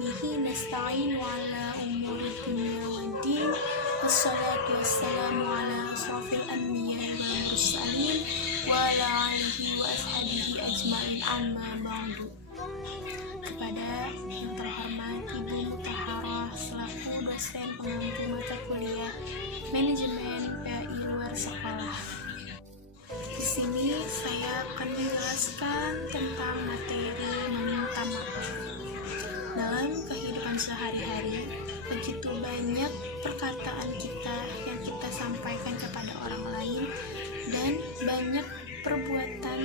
bihi nasta'in wa ala umuri dunya waddin. Wassalatu wassalamu ala asrafil anbiya'i wal mursalin wa ala alihi wa ashabihi ajma'in, amma ba'du. Kepada yang terhormat Ibu Mutaharah selaku dosen pengampu mata kuliah Manajemen PAI luar sekolah. Di sini saya akan menjelaskan tentang materi meminta maaf. Dalam kehidupan sehari-hari, begitu banyak perkataan kita yang kita sampaikan kepada orang lain dan banyak perbuatan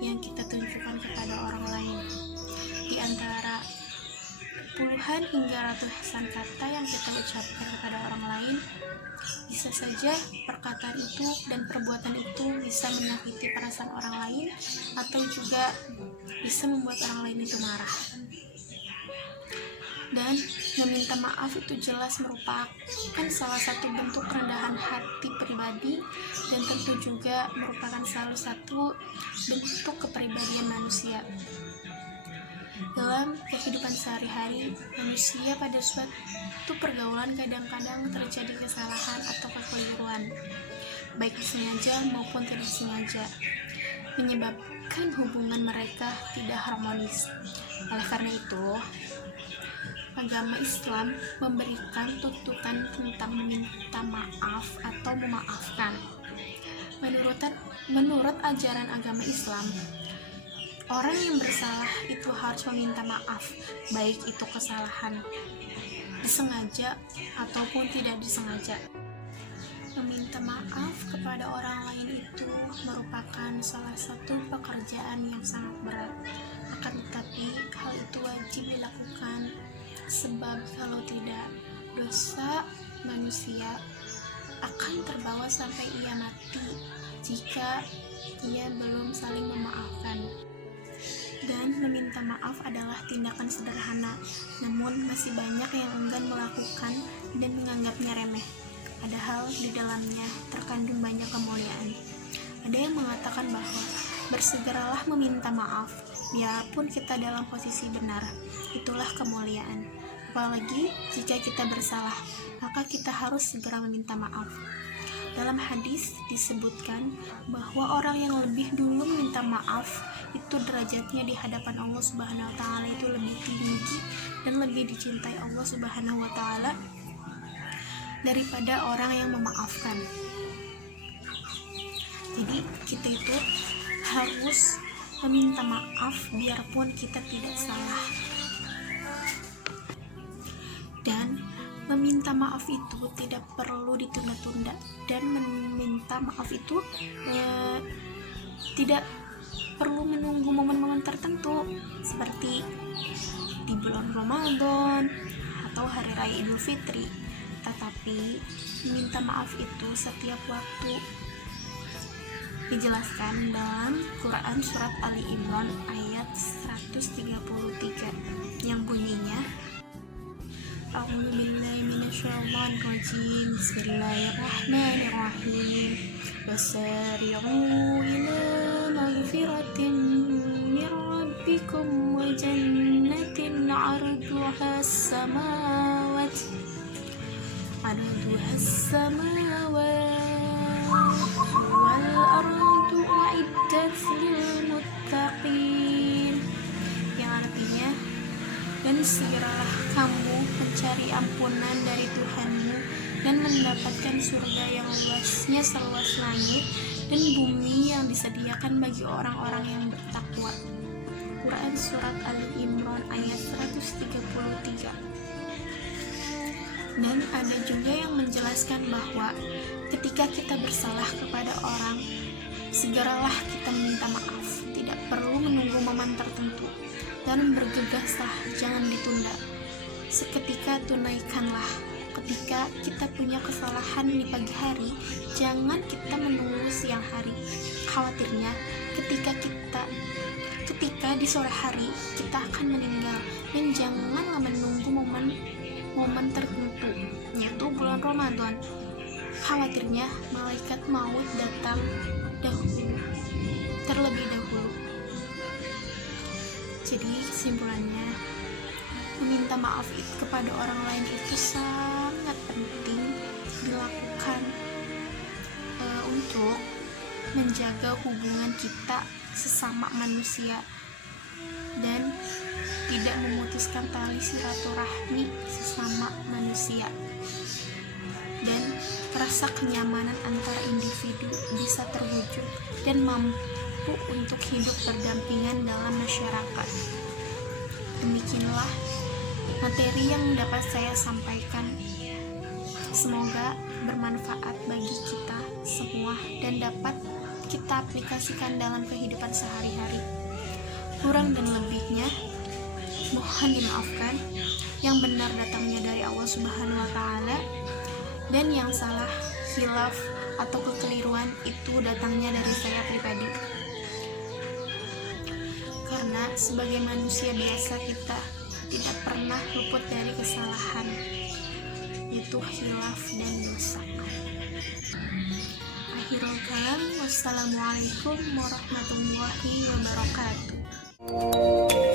yang kita tunjukkan kepada orang lain. Di antara puluhan hingga ratusan kata yang kita ucapkan kepada orang lain, bisa saja perkataan itu dan perbuatan itu bisa menyakiti perasaan orang lain atau juga bisa membuat orang lain itu marah. Dan meminta maaf itu jelas merupakan salah satu bentuk kerendahan hati pribadi dan tentu juga merupakan salah satu bentuk kepribadian manusia. Dalam kehidupan sehari-hari, manusia pada suatu pergaulan kadang-kadang terjadi kesalahan atau kekeliruan, baik disengaja maupun tidak disengaja, menyebabkan hubungan mereka tidak harmonis. Oleh karena itu, agama Islam memberikan tuntutan tentang meminta maaf atau memaafkan. Menurut ajaran agama Islam, orang yang bersalah itu harus meminta maaf, baik itu kesalahan disengaja ataupun tidak disengaja. Meminta maaf kepada orang lain itu merupakan salah satu pekerjaan yang sangat berat. Akan tetapi hal itu wajib dilakukan, sebab kalau tidak, dosa manusia akan terbawa sampai ia mati jika ia belum saling memaafkan. Dan meminta maaf adalah tindakan sederhana, namun masih banyak yang enggan melakukan dan menganggapnya remeh. Padahal di dalamnya terkandung banyak kemuliaan. Ada yang mengatakan bahwa bersegeralah meminta maaf, biarpun kita dalam posisi benar. Itulah kemuliaan. Apalagi jika kita bersalah, maka kita harus segera meminta maaf. Dalam hadis disebutkan bahwa orang yang lebih dulu meminta maaf itu derajatnya di hadapan Allah Subhanahu wa taala itu lebih tinggi dan lebih dicintai Allah Subhanahu wa taala daripada orang yang memaafkan. Jadi kita itu harus meminta maaf biarpun kita tidak salah. Dan meminta maaf itu tidak perlu ditunda-tunda, dan meminta maaf itu tidak perlu menunggu momen-momen tertentu seperti di bulan Ramadan atau hari raya Idul Fitri. Tetapi meminta maaf itu setiap waktu. Dijelaskan dalam Quran surat Ali Imran ayat 133 yang bunyinya, A'udzubillahi minasyaitonirrajim. Bismillahirrahmanirrahim. Wasari'u ila maghfiratin min rabbikum wa jannatin 'arduha as-samawati wal ardu u'iddat lil muttaqin, yang artinya, dan segeralah kamu mencari ampunan dari Tuhanmu dan mendapatkan surga yang luasnya seluas langit dan bumi yang disediakan bagi orang-orang yang bertakwa. Quran surat Ali Imran ayat 133. Dan ada juga yang menjelaskan bahwa ketika kita bersalah kepada orang, segeralah kita meminta maaf, tidak perlu menunggu momen tertentu, dan bergegaslah, jangan ditunda. Seketika tunaikanlah. Ketika kita punya kesalahan di pagi hari, jangan kita menunggu siang hari. Khawatirnya ketika di sore hari kita akan meninggal, dan janganlah menunggu momen tertentu, yaitu bulan Ramadan. Khawatirnya malaikat maut datang terlebih dahulu. Jadi kesimpulannya, meminta maaf kepada orang lain itu sangat penting dilakukan untuk menjaga hubungan kita sesama manusia dan tidak memutuskan tali silaturahmi sesama manusia, dan rasa kenyamanan antara individu bisa terwujud dan mampu untuk hidup berdampingan dalam masyarakat. Demikianlah materi yang dapat saya sampaikan. Semoga bermanfaat bagi kita semua dan dapat kita aplikasikan dalam kehidupan sehari-hari. Kurang dan lebihnya mohon dimaafkan. Yang benar datangnya dari Allah Subhanahu wa Ta'ala, dan yang salah, khilaf atau kekeliruan itu datangnya dari saya pribadi. Karena sebagai manusia biasa kita tidak pernah luput dari kesalahan, yaitu khilaf dan dosa. Akhirul kalam, wassalamualaikum warahmatullahi wabarakatuh.